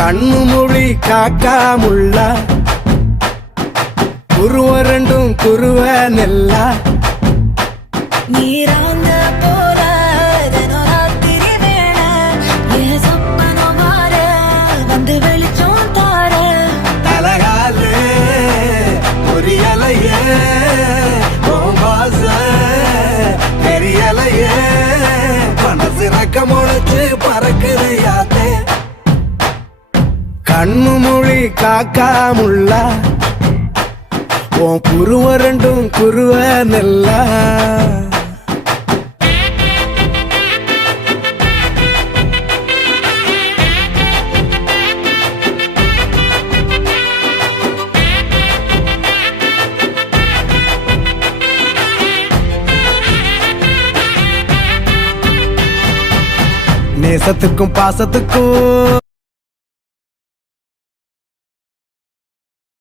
கண்ணு மொழி காக்காமுள்ள குருவ ரெண்டும் குருவ நெல்லா நீராங்க போல தினராத்திரி வேண என் சொப்பனம் மாற வந்து வெளிச்சம் தார தலகாலே பொரியலையே ஓம்பாச பெரியலையே மனசு ரக்க முளைச்சு பறக்குது யாத்தே கண்ணு மொழி காக்காமுள்ள உன் குருவ ரெண்டும் குருவ நெல்லா நேசத்துக்கும் பாசத்துக்கும்